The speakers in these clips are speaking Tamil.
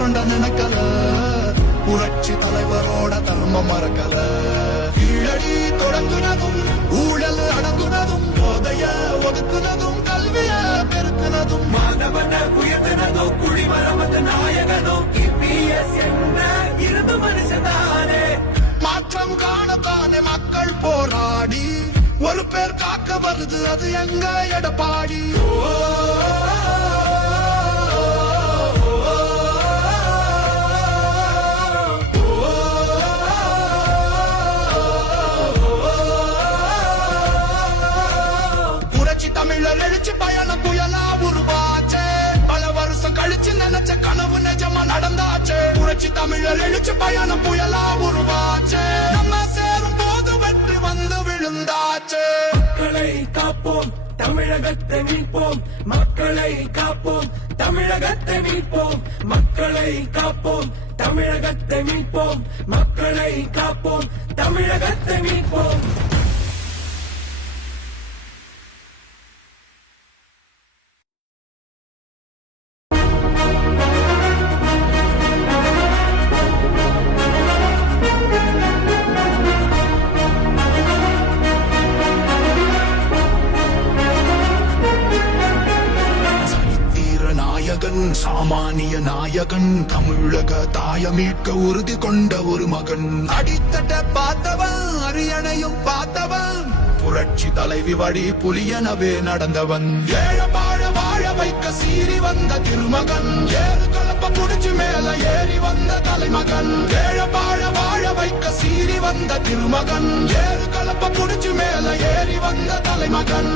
சுரண்ட நினைக்கல, புரட்சி தலைவரோட தர்மம் மறக்கல. கீழடி தொடங்குனதும் ஊழல் அடங்குனதும், போதைய ஒதுக்குனதும் கல்விய பெருக்குனதும், மாணவன உயர்த்தினதோ குடிமரமது நாயகனோ இபிஎஸ் என்ற இரும்பு மனுஷதானே. மாற்றம் காணத்தானே மக்கள் போராடி ஒரு பேர் காக்க வருது, அது எங்க எடப்பாடி. தமிழர் எழுச்சி பயணம் புயலா உருவாச்சே, பல வருஷம் கழிச்சு நினைச்ச கனவு நிஜமா நடந்தாச்சே. புரட்சி தமிழர் எழுச்சி பயணம் புயலா உருவாச்சே, நம்ம சேரும் போது வெற்றி வந்து விழுந்தாச்சே. மக்களை காப்போம் தமிழகத்தை மீட்போம், மக்களை காப்போம் தமிழகத்தை மீட்போம், மக்களை காப்போம் தமிழகத்தை மீட்போம், மக்களை காப்போம் தமிழகத்தை மீட்போம். சாமானிய நாயகன், தமிழக தாய மீட்க உறுதி கொண்ட ஒரு மகன். அடித்தட்ட பார்த்தவன், அரியணையும் பார்த்தவன், புரட்சி தலைவி வழி புலியனவே நடந்தவன். ஏழ வாழ வாழ வைக்க சீறி வந்த திருமகன், ஏறு கலப்ப புடிச்சு மேல ஏறி வந்த தலைமகன். ஏழ வாழ வாழ வைக்க சீறி வந்த திருமகன், ஏறு கலப்ப புடிச்சு மேல ஏறி வந்த தலைமகன்.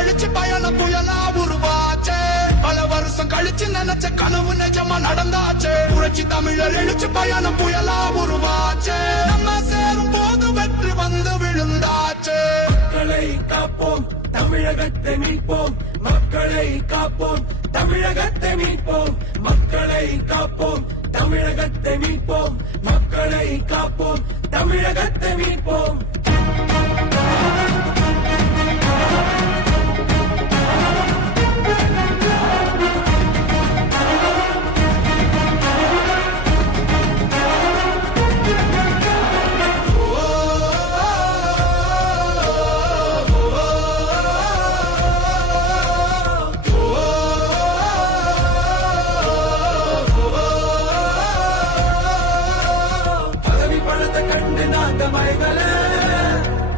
எழுச்சி பயணம் புயலா உருவாச்சே, பல வருஷம் கழிச்சு நினைச்ச கனவு நிஜமா நடந்தாச்சே. புரட்சி தமிழர் எழுச்சி பயணம் புயலா உருவாச்சே, நம்ம சேரும் போது வெற்றி வந்து விழுந்தாச்சே. மக்களை காப்போம் தமிழகத்தை மீட்போம், மக்களை காப்போம் தமிழகத்தை மீட்போம், மக்களை காப்போம் தமிழகத்தை மீட்போம், மக்களை காப்போம் தமிழகத்தை மீட்போம்.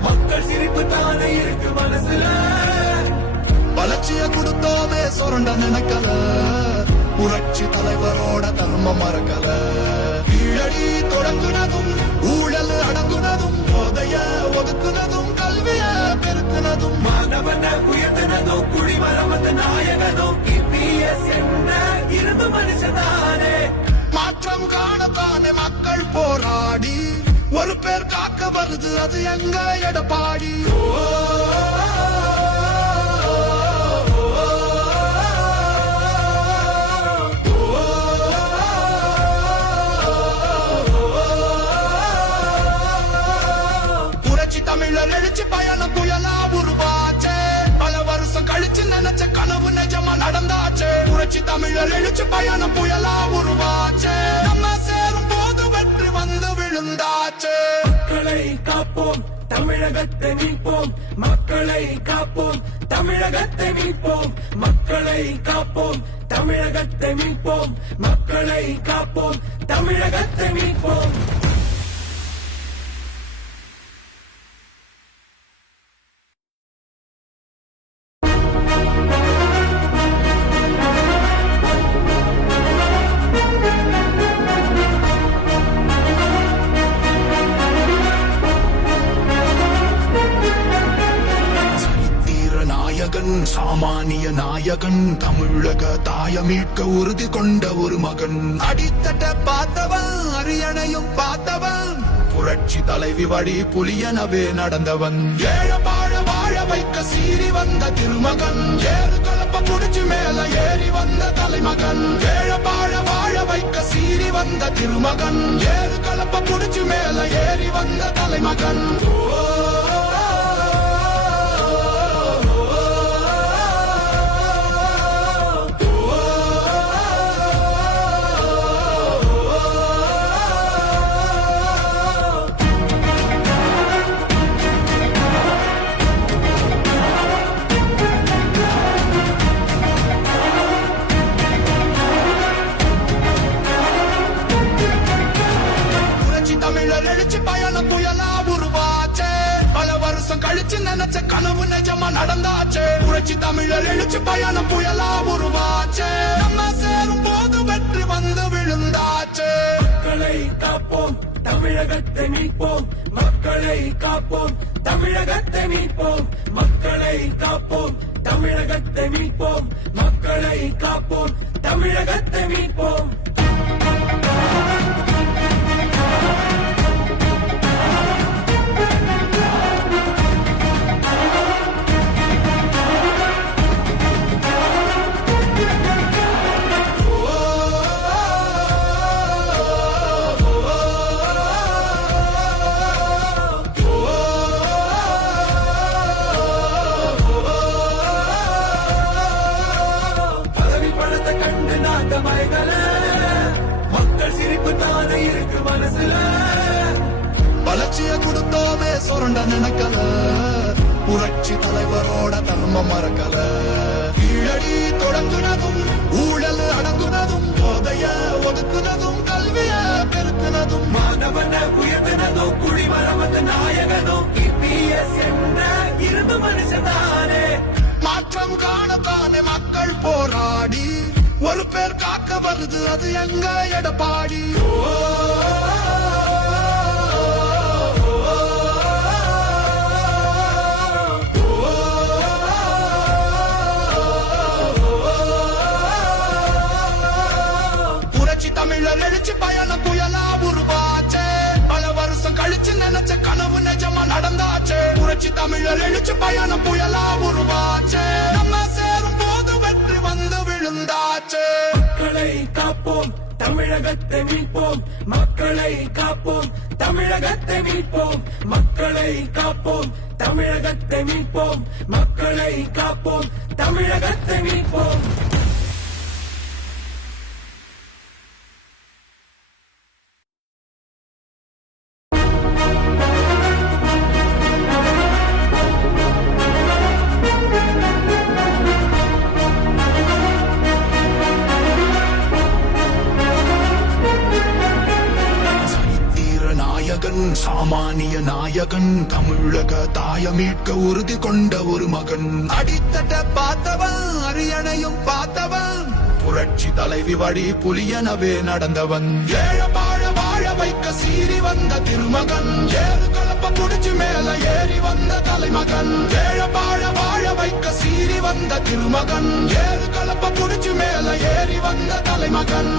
மக்கள் சிரிப்பு தானே இருக்கு மனசுல, வளர்ச்சிய கொடுத்தோமே சுரண்ட நினைக்கல, புரட்சி தலைவரோட தர்மம் மறக்கல. கீழடி தொடங்குனதும் ஊழல் அடங்குனதும், போதைய ஒதுக்குனதும் கல்விய பெருக்குனதும், மாணவன உயர்த்தினதோ குடிமரமது நாயகனோ இபிஎஸ் என்ற இரும்பு மனுஷதானே. மாற்றம் காணத்தானே மக்கள் போராடி ஒரு பேர் காக்க வருது, அது எங்க எடப்பாடி. புரட்சி தமிழர் எழுச்சி பயணம் புயலா உருவாச்சே, பல வருஷம் கழிச்சு நினைச்ச கனவு நிஜமா நடந்தாச்சே. புரட்சி தமிழர் எழுச்சி பயணம் புயலா உருவாச்சே, நம்ம சேரும் போது வெற்றி வந்து விழுந்தாச்சே. மக்களை காப்போம் தமிழகத்தை மீட்போம், மக்களை காப்போம் தமிழகத்தை மீட்போம், மக்களை காப்போம் தமிழகத்தை மீட்போம், மக்களை காப்போம் தமிழகத்தை மீட்போம். நாயகன் சாமானிய நாயகன் தமிழக தாய மீட்க உறுதி கொண்ட ஒரு மகன் அடித்தட்ட பார்த்தவன் அரியணையும் பார்த்தவன் புரட்சி தலைவி வழி புலியனவே நடந்தவன் ஏழ வாழ வாழ வைக்க சீறி வந்த திருமகன் ஏறு கலப்ப புடிச்சு மேல ஏறி வந்த தலைமகன் ஏழ வாழ வாழ வைக்க சீறி வந்த திருமகன் ஏறு கலப்ப புடிச்சு மேல ஏறி வந்த தலைமகன் தமிழர் எழுச்சி பயணம் புயலா உருவாச்சே பல வருஷம் கழிச்சு நினைச்ச கனவு நிஜமா நடந்தாச்சே புரட்சி தமிழர் எழுச்சி பயணம் புயலா உருவாச்சே நம்ம சேரும் போது வெற்றி வந்து விழுந்தாச்சே மக்களை காப்போம் தமிழகத்தை மீட்போம் மக்களை காப்போம் தமிழகத்தை மீட்போம் மக்களை காப்போம் தமிழகத்தை மீட்போம் மக்களை காப்போம் தமிழகத்தை மீட்போம் மக்கள் சிரிப்பு தானே இருக்கு மனசுல வளர்ச்சிய கொடுத்தோமே சுரண்ட நினைக்கல புரட்சி தலைவரோட தர்மம் மறக்கல கீழடி தொடங்குனதும் ஊழல் அடங்குனதும் போதைய ஒதுக்குனதும் கல்விய பெருக்குனதும் மாணவன உயர்த்தினதும் குடிமரமது நாயகனும் இபிஎஸ் என்ற இரும்பு மனுஷனானே மாற்றம் காணத்தானே மக்கள் போராடி ஒரு பேர் காக்க வருது அது எங்க எடப்பாடி புரட்சி தமிழர் எழுச்சி பயணம் புயலா உருவாச்சே பல வருஷம் கழிச்சு நினைச்ச கனவு நிஜமா நடந்தாச்சே புரட்சி தமிழர் எழுச்சி பயணம் புயலா உருவாச்சே நம்ம சேரும் போது வெற்றி வந்து விழுந்தாச்சே மக்களை காப்போம் தமிழகத்தை மீட்போம் மக்களை காப்போம் தமிழகத்தை மீட்போம் மக்களை காப்போம் தமிழகத்தை மீட்போம் மக்களை காப்போம் தமிழகத்தை மீட்போம் சாமானிய நாயகன் தமிழக தாய மீட்க உறுதி கொண்ட ஒரு மகன் அடித்தட்ட பார்த்தவன் அரியணையும் பார்த்தவன் புரட்சி தலைவி வழி புலியனவே நடந்தவன் ஏழ வாழ வாழ வைக்க சீறி வந்த திருமகன் ஏறு கலப்ப புடிச்சு மேல ஏறி வந்த தலைமகன் ஏழ வாழ வாழ வைக்க சீறி வந்த திருமகன் ஏறு கலப்ப புடிச்சு மேல ஏறி வந்த தலைமகன்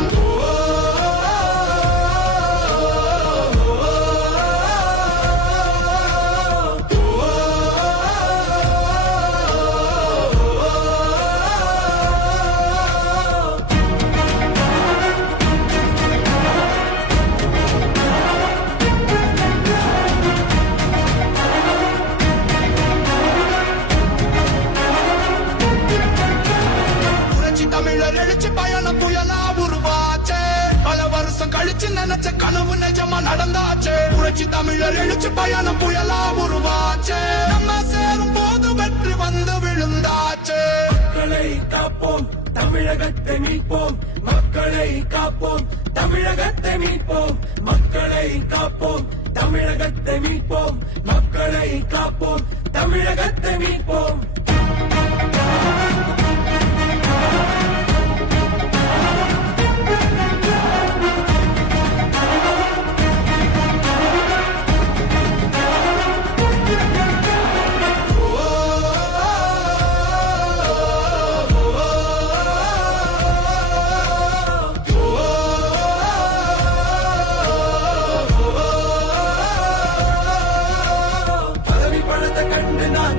தமிழர் எழுச்சி பயணம் புயலா உருவாச்சே பல வருஷம் கழிச்சு நினைச்ச கனவு நிஜமா நடந்தாச்சே புரட்சி தமிழர் எழுச்சி பயணம் புயலா உருவாச்சே நம்ம சேரும் போது வெற்றி வந்து விழுந்தாச்சே மக்களை காப்போம் தமிழகத்தை மீட்போம் மக்களை காப்போம் தமிழகத்தை மீட்போம் மக்களை காப்போம் தமிழகத்தை மீட்போம் மக்களை காப்போம் தமிழகத்தை மீட்போம்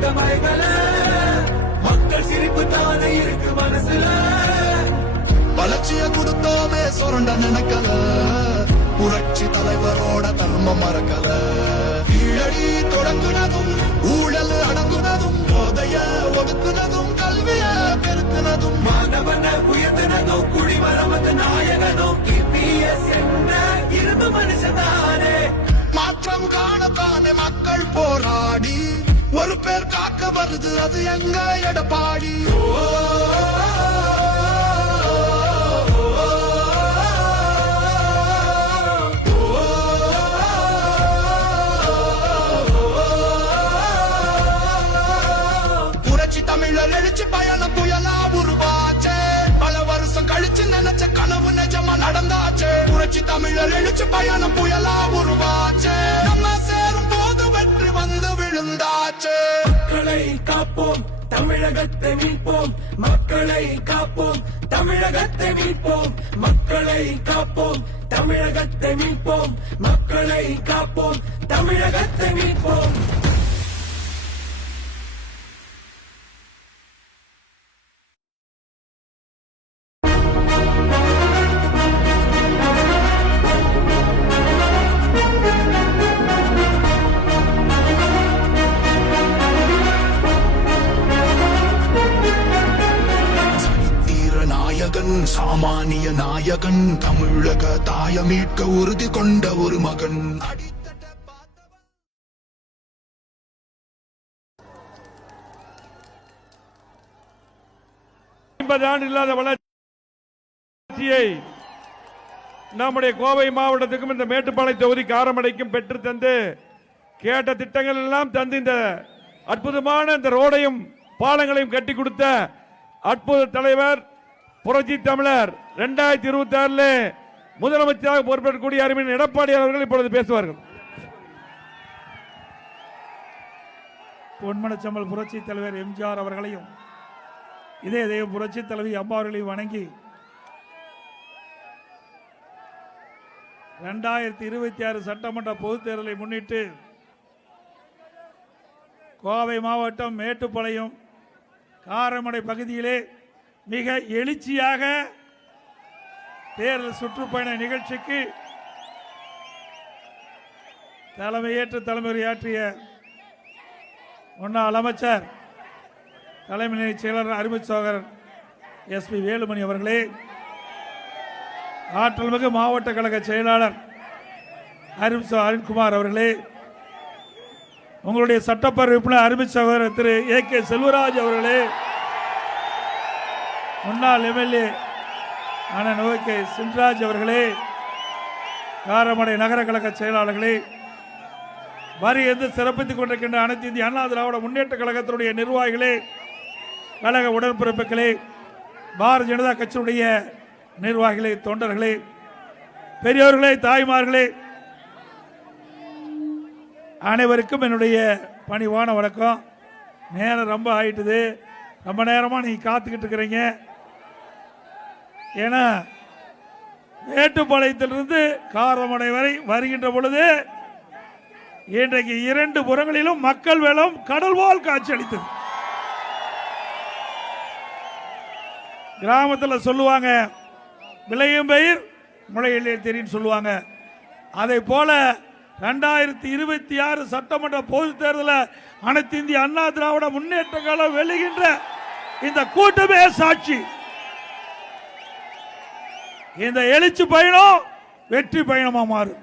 கொண்ட மலைகள மக்கள் சிரிப்பு தானே இருக்கு மனசுல வளர்ச்சிய கொடுத்தோமே சுரண்ட நினைக்கல புரட்சி தலைவரோட தர்மம் மறக்கல கீழடி தொடங்குனதும் ஊழல் அடங்குனதும் போதைய ஒதுக்குனதும் கல்விய பெருக்குனதும் மாணவன உயர்த்தினதும் குடிமரமது நாயகனும் இபிஎஸ் என்ற இரும்பு மனுஷனானே மாற்றம் காணத்தானே மக்கள் போராடி ஒரு பேர் காக்க வருது அது எங்க எடப்பாடி தமிழர் எழுச்சி பயணம் புயலா உருவாச்சே பல வருஷம் கழிச்சு நினைச்ச கனவு நிஜமா நடந்தாச்சே புரட்சி தமிழர் எழுச்சி பயணம் புயலா உருவாச்சே நம்ம சேரும் போது வெற்றி வந்து விழுந்தாச்சே மக்களை காப்போம் தமிழகத்தை மீட்போம் மக்களை காப்போம் தமிழகத்தை மீட்போம் மக்களை காப்போம் தமிழகத்தை மீட்போம் மக்களை காப்போம் தமிழகத்தை மீட்போம் சாமானிய நாயகன் தமிழக தாய மீட்க உறுதி கொண்ட ஒரு மகன் 50 ஆண்டு இல்லாத வளர்ச்சியை நம்முடைய கோவை மாவட்டத்துக்கும் இந்த மேட்டுப்பாளையம் தொகுதி காரமடைக்கும் பெற்று தந்து கேட்ட திட்டங்கள் எல்லாம் தந்து இந்த அற்புதமான இந்த ரோடையும் பாலங்களையும் கட்டி கொடுத்த அற்புத தலைவர் புரட்சி தமிழர் 2026 முதலமைச்சராக பொறுப்பேற்கக்கூடிய அருமையின் எடப்பாடி அவர்கள் இப்பொழுது பேசுவார்கள். பொன்மனச்சம்பல் புரட்சி தலைவர் எம்ஜிஆர் அவர்களையும் இதே புரட்சி தலைவி அம்மா அவர்களையும் வணங்கி 2026 சட்டமன்ற பொதுத் தேர்தலை முன்னிட்டு கோவை மாவட்டம் மேட்டுப்பாளையம் காரமடை பகுதியிலே மிக எழுச்சியாக தேர்தல் சுற்றுப்பயண நிகழ்ச்சிக்கு தலைமையேற்று தலைமையாற்றிய முன்னாள் அமைச்சர் தலைமை நிலைய செயலர் அருமை சகோதரர் எஸ்பி வேலுமணி அவர்களே, ஆற்றல்மிகு மாவட்ட கழக செயலாளர் அருண்குமார் அவர்களே, உங்களுடைய சட்டப்பேரவை உறுப்பினர் அருமை சகோதரர் திரு AK செல்வராஜ் அவர்களே, முன்னாள் எம்எல்ஏ அண்ணன் OK சின்ராஜ் அவர்களே, காரமடை நகர கழக செயலாளர்களே, வரி எந்த சிறப்பித்துக் கொண்டிருக்கின்ற அனைத்து இந்திய அண்ணா திராவிட முன்னேற்ற கழகத்தினுடைய நிர்வாகிகளே, கழக உடன்பிறப்புகளே, பாரதிய ஜனதா கட்சியுடைய நிர்வாகிகளே, தொண்டர்களே, பெரியோர்களே, தாய்மார்களே, அனைவருக்கும் என்னுடைய பணிவான வணக்கம். நேரம் ரொம்ப ஆயிட்டுது, ரொம்ப நேரமா நீங்க காத்துக்கிட்டு இருக்கிறீங்க. ஏன்னா மேட்டுப்பாளையத்திலிருந்து காரமடை வரை வருகின்ற பொழுது இன்றைக்கு 2 புறங்களிலும் மக்கள் வெள்ளம் கடல் போல் காட்சியளித்தது. கிராமத்தில் சொல்லுவாங்க, விளையும் பயிர் முளையிலே தெரியும் சொல்லுவாங்க. அதை போல 2026 சட்டமன்ற பொதுத் தேர்தலில் அனைத்து இந்திய அண்ணா திராவிட முன்னேற்ற கழகம் வெல்லுகின்ற இந்த கூட்டமே சாட்சி. இந்த எழுச்சி பயணம் வெற்றி பயணமா மாறும்.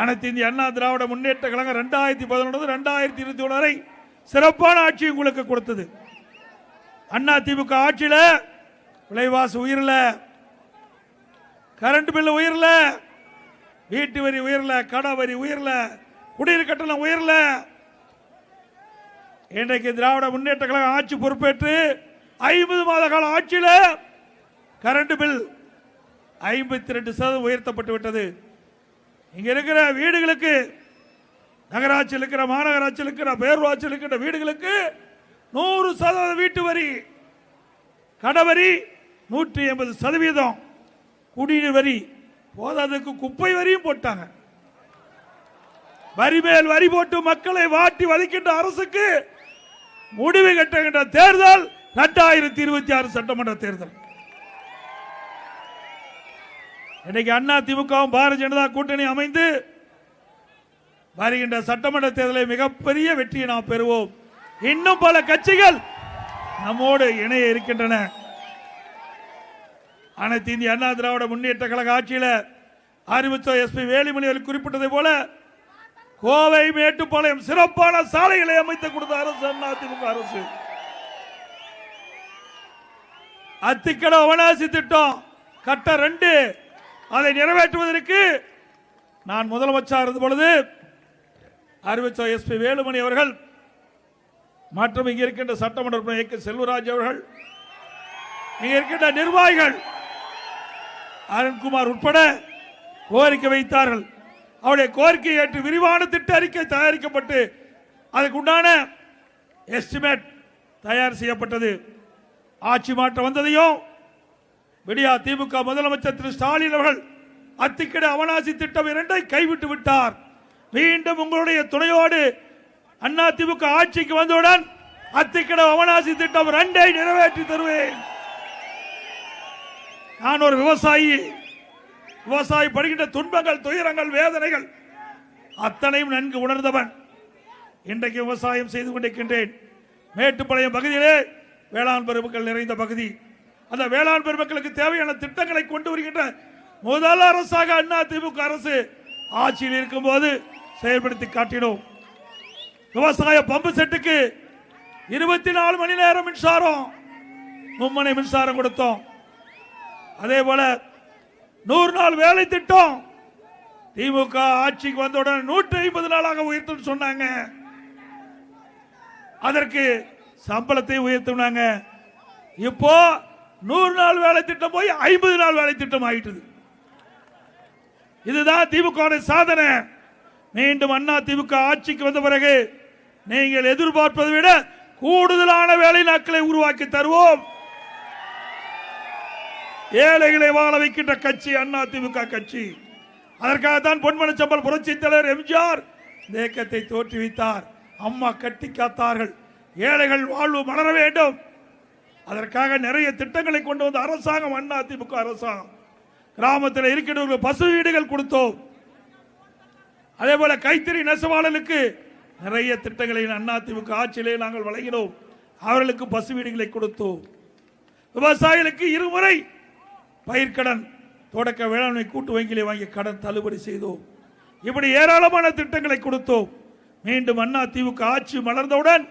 அனைத்து இந்திய அண்ணா திராவிட முன்னேற்ற கழகம் 2011 2021 வரை சிறப்பான ஆட்சி உங்களுக்கு கொடுத்தது. அண்ணா திமுக ஆட்சியில் விலைவாசி உயரல, கரண்ட் பில் உயரல, வீட்டு வரி உயரல, கடை வரி உயரல, குடிநீர் கட்டணம் உயரல. இன்றைக்கு திராவிட முன்னேற்ற கழகம் ஆட்சி பொறுப்பேற்று 50 மாத கால ஆட்சியில் கரண்ட் பில் 52% உயர்த்தப்பட்டு விட்டது. இங்க இருக்கிற வீடுகளுக்கு, நகராட்சியில் இருக்கிற, மாநகராட்சியில் இருக்கிற, பேரூராட்சியில் இருக்கிற வீடுகளுக்கு 100% வீட்டு வரி, கடவரி 180%, குடிநீர் வரி போதாததுக்கு குப்பை வரியும் போட்டாங்க. வரி மேல் வரி போட்டு மக்களை வாட்டி வதைக்கின்ற அரசுக்கு முடிவு கட்டுகின்ற தேர்தல் 2026 சட்டமன்ற தேர்தல். இன்னைக்கு அண்ணா திமுகவும் பாரதிய ஜனதா கூட்டணி அமைந்து வருகின்ற சட்டமன்ற தேர்தலை மிகப்பெரிய வெற்றியை நாம் பெறுவோம். இன்னும் பல கட்சிகள் நம்மோடு இணைய இருக்கின்றன. அனைத்து இந்திய அண்ணா திராவிட முன்னேற்ற கழக ஆட்சியில் அறிவித்த எஸ்பி வேலுமணி அவர்கள் குறிப்பிட்டதை போல கோவை மேட்டுப்பாளையம் சிறப்பான சாலைகளை அமைத்து கொடுத்த அரசு அண்ணா திமுக அரசு. அத்திக்கட அவனாசி திட்டம் கட்ட 2 அதை நிறைவேற்றுவதற்கு நான் முதலமைச்சர் இருந்த பொழுது அறிவித்த எஸ்பி வேலுமணி அவர்கள் மற்றும் இங்க இருக்கின்ற சட்டமன்ற உறுப்பினர் செல்வராஜ் அவர்கள், இங்க இருக்கின்ற நிர்வாகிகள் அருண்குமார் உட்பட கோரிக்கை வைத்தார்கள். அவருடைய கோரிக்கையை ஏற்று விரிவான திட்ட அறிக்கை தயாரிக்கப்பட்டு அதுக்குண்டான எஸ்டிமேட் தயார் செய்யப்பட்டது. ஆட்சி மாற்றம் வந்ததையும் விடியா திமுக முதலமைச்சர் திரு ஸ்டாலின் அவர்கள் அத்திக்கடை அவனாசி திட்டம் 2 கைவிட்டு விட்டார். மீண்டும் உங்களுடைய துணையோடு அண்ணா திமுக ஆட்சிக்கு வந்தவுடன் அத்திக்கடை அவனாசி திட்டம் 2 நிறைவேற்றி தருவேன். நான் ஒரு விவசாயி படுகின்ற துன்பங்கள், துயரங்கள், வேதனைகள் அத்தனையும் நன்கு உணர்ந்தவன். இன்றைக்கு விவசாயம் செய்து கொண்டிருக்கின்றேன். மேட்டுப்பாளையம் பகுதியிலே வேளாண் பெருமக்கள் நிறைந்த பகுதி. அந்த வேளாண் பெருமக்களுக்கு தேவையான திட்டங்களை கொண்டு வருகின்ற முதல் அரசாக அண்ணா திமுக அரசு ஆட்சியில் இருக்கும் போது செயல்படுத்தி காட்டினோம். விவசாய பம்பு செட்டுக்கு 24 மணி நேரம் மின்சாரம், மும்மனை மின்சாரம் கொடுத்தோம். அதே போல 100 நாள் வேலை திட்டம் திமுக ஆட்சிக்கு வந்தவுடன் 150 நாளாக உயர்த்தும் சொன்னாங்க. அதற்கு சம்பளத்தை உயர்த்தினாங்க. இப்போ 100 நாள் வேலை திட்டம் போய் 50 நாள் வேலை திட்டம் ஆயிட்டது. இதுதான் திமுக சாதனை. மீண்டும் அண்ணா திமுக ஆட்சிக்கு வந்த பிறகு நீங்கள் எதிர்பார்ப்பதை விட கூடுதலான வேலை நாட்களை உருவாக்கி தருவோம். ஏழைகளை வாழ வைக்கின்ற கட்சி அண்ணா திமுக கட்சி. அதற்காகத்தான் பொன்மனச்சம்பல் புரட்சி தலைவர் எம்ஜிஆர் இந்த இயக்கத்தை தோற்றுவித்தார். அம்மா கட்டி காத்தார்கள். ஏழைகள் வாழ்வு மலர வேண்டும். அதற்காக நிறைய திட்டங்களை கொண்டு வந்த அரசாங்கம் அண்ணா திமுக அரசாங்கம். கிராமத்தில் இருக்கின்ற பசு வீடுகள் கொடுத்தோம். அதே போல கைத்தறி நெசவாளர்களுக்கு நிறைய திட்டங்களை அண்ணா திமுக ஆட்சியிலே நாங்கள் வழங்கினோம். அவர்களுக்கு பசு வீடுகளை கொடுத்தோம். விவசாயிகளுக்கு 2 முறை பயிர்க்கடன் தொடக்க வேளாண்மை கூட்டு வங்கியிலே வாங்கி கடன் தள்ளுபடி செய்தோம். இப்படி ஏராளமான திட்டங்களை கொடுத்தோம். மீண்டும் அண்ணா திமுக ஆட்சி மலர்ந்தவுடன்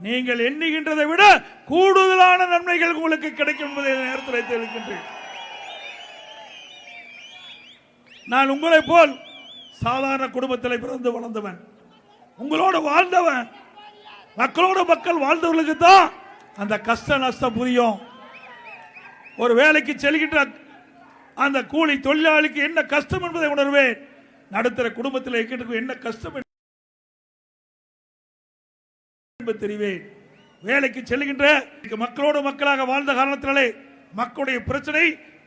நீங்கள் எண்ணுகின்றதை விட கூடுதலான நன்மைகள் உங்களுக்கு கிடைக்கும் என்பதை நேரத்தில் தெரிவிக்கின்றேன். நான் உங்களை போல் சாதாரண குடும்பத்தில் பிறந்து வளர்ந்தவன், உங்களோட வாழ்ந்தவன். மக்களோட மக்கள் வாழ்ந்தவர்களுக்கு தான் அந்த கஷ்ட நஷ்டம் புரியும். ஒரு வேலைக்கு செல்கின்ற அந்த கூலி தொழிலாளிக்கு என்ன கஷ்டம் என்பதை உணர்வேன். நடுத்தர குடும்பத்தில் இருக்கின்ற என்ன கஷ்டம் தெரிவேன். வேலைக்கு செல்கின்ற மக்களோடு மக்களாக வாழ்ந்த காரணத்தினாலே மக்களுடைய பிரச்சனை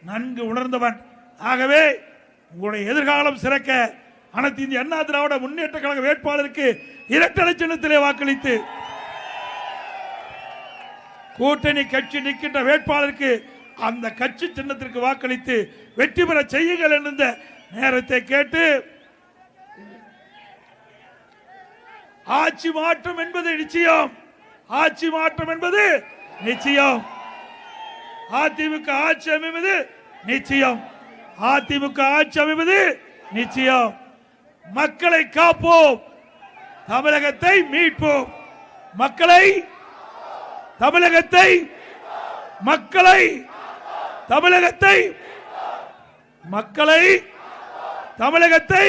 நன்கு உணர்ந்தவன். ஆகவே உங்களுடைய எதிர்காலம் சிறக்க அனைத்து இந்திய அண்ணா திராவிட முன்னேற்ற கழக வேட்பாளருக்கு இரட்டை சின்னத்திலே வாக்களித்து கூட்டணி கட்சி நிற்கின்ற வேட்பாளருக்கு அந்த கட்சி சின்னத்திற்கு வாக்களித்து வெற்றி பெற செய்யுங்கள் என்ற நேரத்தை கேட்டு ஆட்சி மாற்றம் என்பது நிச்சயம். ஆட்சி மாற்றம் என்பது நிச்சயம். அதிமுக ஆட்சி அமைவது நிச்சயம். அதிமுக ஆட்சி அமைவது நிச்சயம். மக்களை காப்போம், தமிழகத்தை மீட்போம். மக்களை தமிழகத்தை மக்களை தமிழகத்தை மக்களை தமிழகத்தை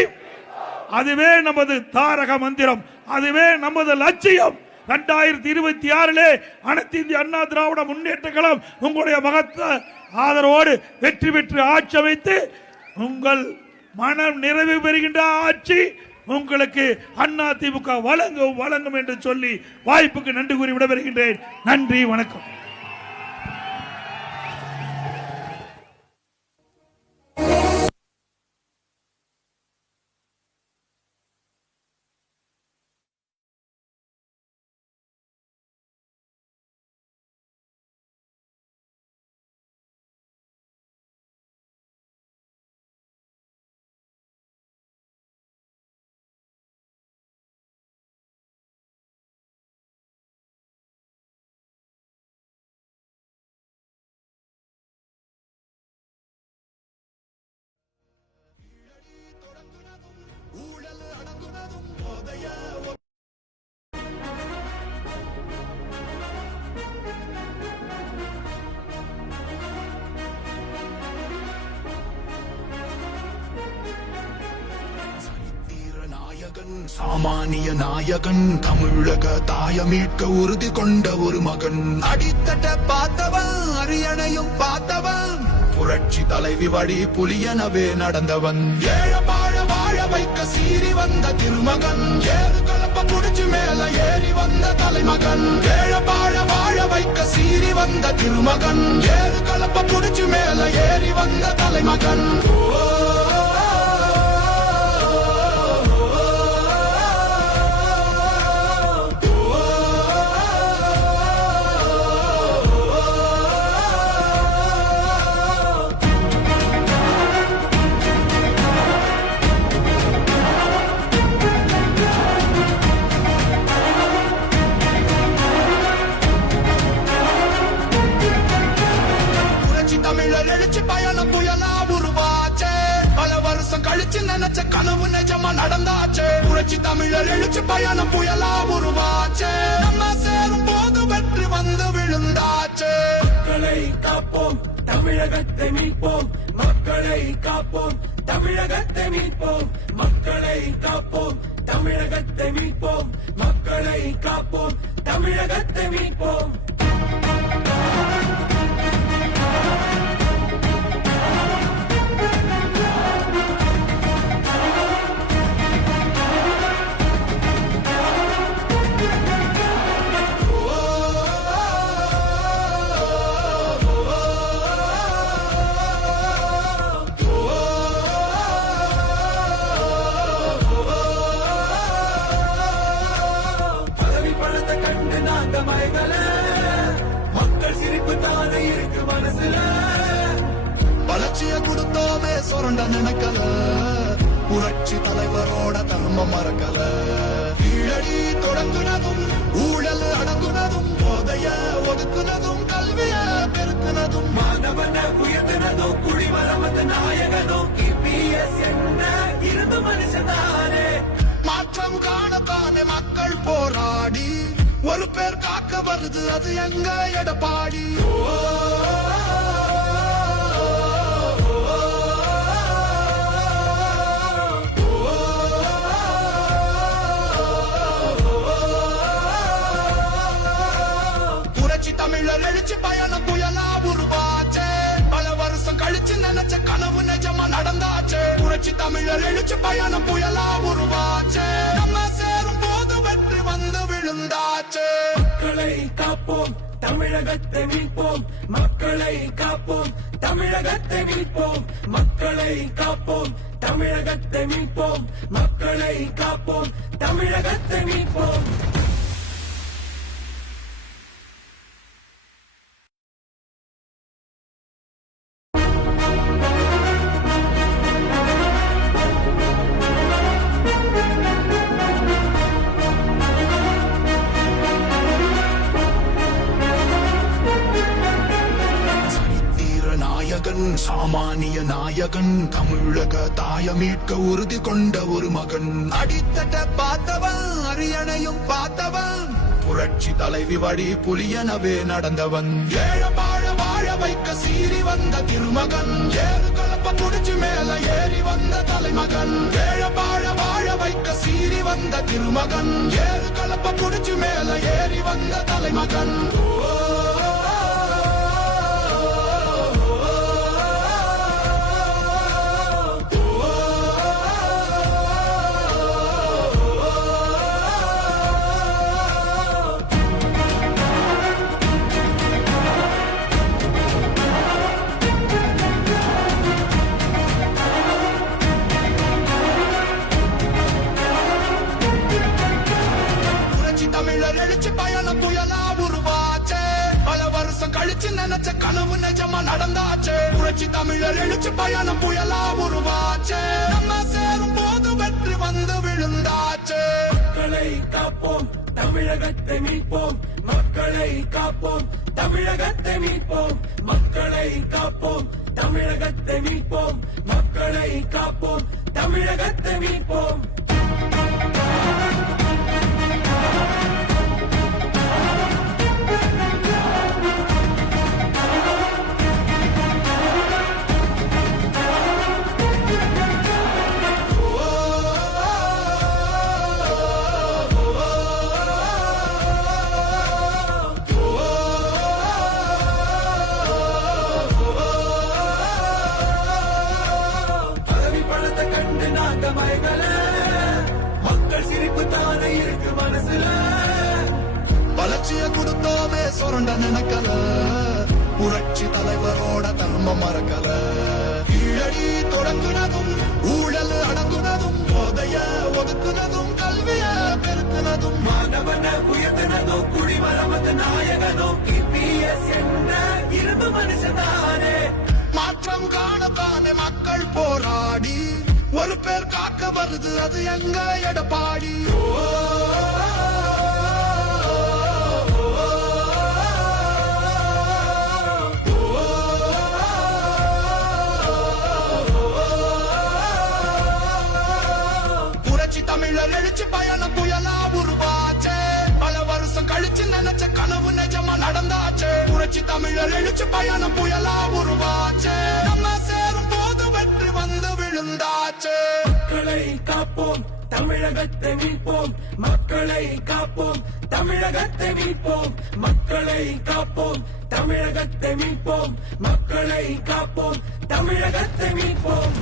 அதுவே நமது தாரக மந்திரம், அதுவே நமது லட்சியம். 2026 அனைத்து இந்திய அண்ணா திராவிட முன்னேற்ற கழகம் உங்களுடைய மகத்த ஆதரவோடு வெற்றி பெற்று ஆட்சி அமைத்து உங்கள் மனம் நிறைவு பெறுகின்ற ஆட்சி உங்களுக்கு அண்ணா திமுக வழங்கும் என்று சொல்லி வாய்ப்புக்கு நன்றி கூறி விடைபெறுகின்றேன். நன்றி, வணக்கம். போதைய சாமானிய நாயகன் தமிழக தாய மீட்க உறுதி கொண்ட ஒரு மகன் அடித்தட்ட பார்த்தவன் அரியணையும் பார்த்தவன் புரட்சி தலைவி வழி புலியனவே நடந்தவன் ஏழ வாழ வைக்க சீறி வந்த திருமகன் ஏறு கலப்ப புடிச்சு மேல ஏறி வந்த தலைமகன் ஏழ வாழ வைக்க சீறி வந்த திருமகன் ஏறு கலப்ப புடிச்சு மேல ஏறி வந்த தலைமகன் தமிழர் எழுச்சி பயணம் புயலா உருவாச்சே பல வருஷம் கழிச்சு நினைச்ச கனவு நிஜமா நடந்தாச்சே புரட்சி தமிழர் எழுச்சி பயணம் புயலா உருவாச்சே நம்ம சேரும் போது வெற்றி வந்து விழுந்தாச்சே மக்களை காப்போம் தமிழகத்தை மீட்போம் மக்களை காப்போம் தமிழகத்தை மீட்போம் மக்களை காப்போம் தமிழகத்தை மீட்போம் மக்களை காப்போம் தமிழகத்தை மீட்போம் கண்டு நாங்க மயங்கல மக்கள் சிரிப்பு தானே இருக்கு மனசுல வளர்ச்சிய கொடுத்தோமே சுரண்ட நினைக்கல புரட்சி தலைவரோட தர்மம் மறக்கல கீழடி தொடங்குனதும் ஊழல் அடங்குனதும் போதைய ஒதுக்குனதும் கல்விய பெருக்குனதும் மாணவன உயர்த்தினதும் குடிமரமது நாயகனும் இபிஎஸ் என்ன இருந்து மனுஷனானே மாற்றம் காணத்தானே மக்கள் போராடி ஒரு பேர் காக்க வருது அது எங்க எடப்பாடி புரட்சி தமிழர் எழுச்சி பயணம் புயலா உருவாச்சே பல வருஷம் கழிச்சு நினைச்ச கனவு நிஜமா நடந்தாச்சே புரட்சி தமிழர் எழுச்சி பயணம் புயலா உருவாச்சே நம்ம சேரும் போது வெற்றி வந்து விழுந்தாச்சே மக்களை காப்போம் தமிழகத்தை மீட்போம் மக்களை காப்போம் தமிழகத்தை மீட்போம் மக்களை காப்போம் தமிழகத்தை மீட்போம் மக்களை காப்போம் தமிழகத்தை மீட்போம் சாமானிய நாயகன் தமிழக தாய மீட்க உறுதி கொண்ட ஒரு மகன் அடித்தட்ட பார்த்தவன் அரியணையும் பார்த்தவன் புரட்சி தலைவி வழி புலியனவே நடந்தவன் ஏழ வாழ வைக்க சீறி வந்த திருமகன் ஏறு கலப்ப புடிச்சு மேல ஏறி வந்த தலைமகன் ஏழ வாழ வைக்க சீறி வந்த திருமகன் ஏறு கலப்ப புடிச்சு மேல ஏறி வந்த தலைமகன் தமிழர் எழுச்சி பயணம் புயலா உருவாச்சே பல வருஷம் கழிச்சு நினைச்ச கனவு நிஜமா நடந்தாச்சே புரட்சி தமிழர் எழுச்சி பயணம் புயலா உருவாச்சே நம்ம சேரும் போது வெற்றி வந்து விழுந்தாச்சே மக்களை காப்போம் தமிழகத்தை மீட்போம் மக்களை காப்போம் தமிழகத்தை மீட்போம் மக்களை காப்போம் தமிழகத்தை மீட்போம் மக்களை காப்போம் தமிழகத்தை மீட்போம் தங்கமயங்களே மக்கள் சிரிப்பு தானே இருக்கு மனசுல வளர்ச்சிய கொடுத்தோமே சுரண்ட நினைக்கல புரட்சி தலைவரோட தர்மம் மறக்கல கீழடி தொடங்குனதும் ஊழல் அடங்குனதும் போதைய ஒதுக்குனதும் கல்விய பெருக்குனதும் மாணவன உயர்த்தினதும் குடிமரமத்து நாயகனும் இபிஎஸ் என்ற இரும்பு மனுஷனானே மாற்றம் காணத்தானே மக்கள் போராடி ஒரு பேர் காக்க வருது அது எங்க எடப்பாடி புரட்சி தமிழர் எழுச்சி பயணம் புயலா உருவாச்சே பல வருஷம் கழிச்சு நினைச்ச கனவு நிஜமா நடந்தாச்சே புரட்சி தமிழர் எழுச்சி பயணம் புயலா உருவாச்சே நம்ம சேரும் போது வெற்றி வந்து விழுந்தாச்சே மக்களை காப்போம் தமிழகத்தை மீட்போம் மக்களை காப்போம் தமிழகத்தை மீட்போம் மக்களை காப்போம் தமிழகத்தை மீட்போம் மக்களை காப்போம் தமிழகத்தை மீட்போம்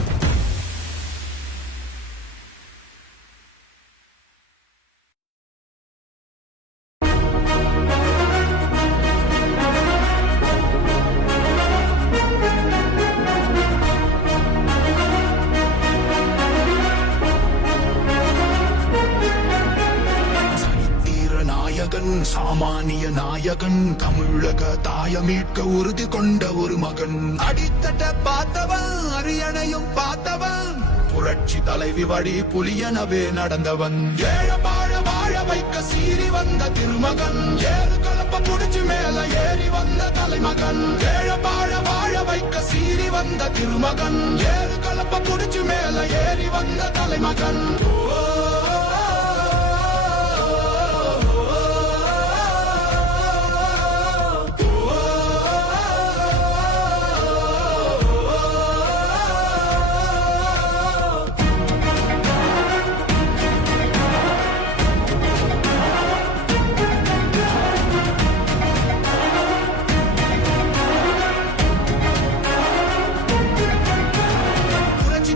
சாமானிய நாயகன் தமிழக தாய மீட்க உறுதி கொண்ட ஒரு மகன் அடித்தட்ட பார்த்தவன் அரியணையும் பார்த்தவன் புரட்சி தலைவி வழி புலியனவே நடந்தவன் ஏழ வாழ வாழ வைக்க சீறி வந்த திருமகன் ஏறு கலப்ப முடிச்சு மேல ஏறி வந்த தலைமகன் ஏழ வாழ வாழ வைக்க சீறி வந்த திருமகன் ஏறு கலப்ப முடிச்சு மேல ஏறி வந்த தலைமகன்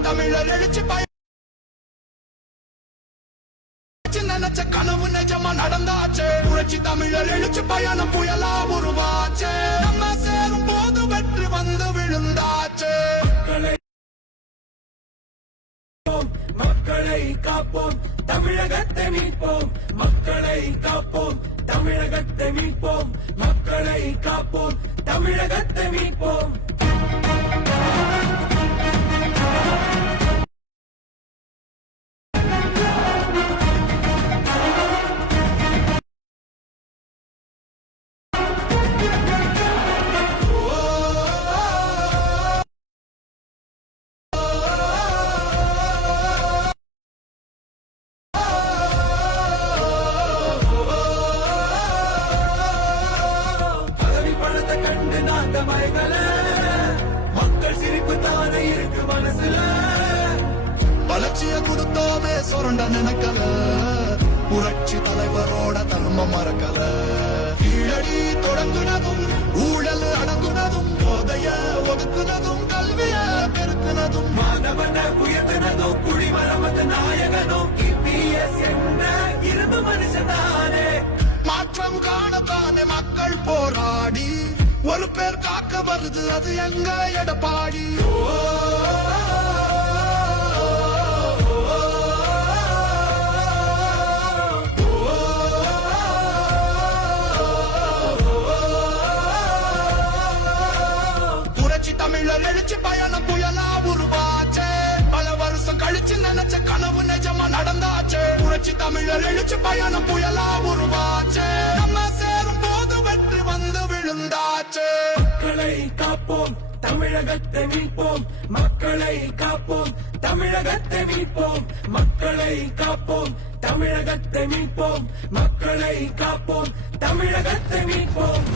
தமிழர் எழுச்சி நினைச்ச கனவு நிஜமா நடந்தாச்சே புரட்சி தமிழர் எழுச்சி பயணம் புயலா உருவாச்சே நம்ம சேரும் போது வெற்றி வந்து விழுந்தாச்சே மக்களை காப்போம் தமிழகத்தை மீட்போம் மக்களை காப்போம் தமிழகத்தை மீட்போம் மக்களை காப்போம் தமிழகத்தை மீட்போம் மக்கள் சிரிப்பு தானே இருக்கு மனசுல வளர்ச்சிய கொடுத்தோமே சுரண்ட நினைக்கல புரட்சி தலைவரோட தர்மம் மறக்கல கீழடி தொடங்குனதும் ஊழல் அடங்குனதும் போதைய ஒதுக்குனதும் கல்விய பெருக்குனதும் மாணவன உயர்த்தினதும் குடிமரமத்து நாயகனும் இபிஎஸ் என்ற இரும்பு மனுஷனானே மாற்றம் காணத்தானே மக்கள் போராடி ஒரு பேர் காக்க வருது அது எங்க எடப்பாடி புரட்சி தமிழர் எழுச்சி பயணம் புயலா உருவாச்சே பல வருஷம் கழிச்சு நினைச்ச கனவு நிஜமா நடந்தாச்சே புரட்சி தமிழர் எழுச்சி பயணம் புயலா உருவாச்சே நம்ம சேரும் போது வெற்றி வந்து விழுந்தாச்சே மக்களை காப்போம் தமிழகத்தை மீட்போம் மக்களை காப்போம் தமிழகத்தை மீட்போம் மக்களை காப்போம் தமிழகத்தை மீட்போம் மக்களை காப்போம் தமிழகத்தை மீட்போம்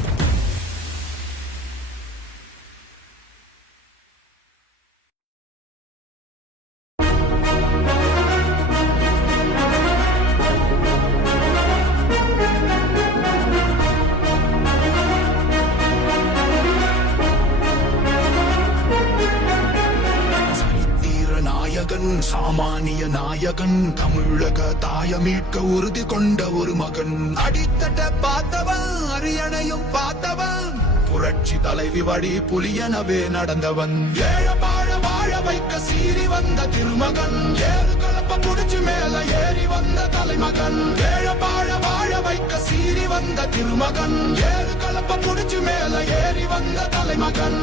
சாமானிய நாயகன் தமிழக தாய மீட்க உறுதி கொண்ட ஒரு மகன் அடித்தட்ட பார்த்தவன் அரியணையும் பார்த்தவன் புரட்சி தலைவி வழி புலியனவே நடந்தவன் ஏழ பாழ வாழ வைக்க சீறி வந்த திருமகன் ஏறு கலப்ப புடிச்சு மேல ஏறி வந்த தலைமகன் ஏழ பாழ வாழ வைக்க சீறி வந்த திருமகன் ஏறு கலப்ப புடிச்சு மேல ஏறி வந்த தலைமகன்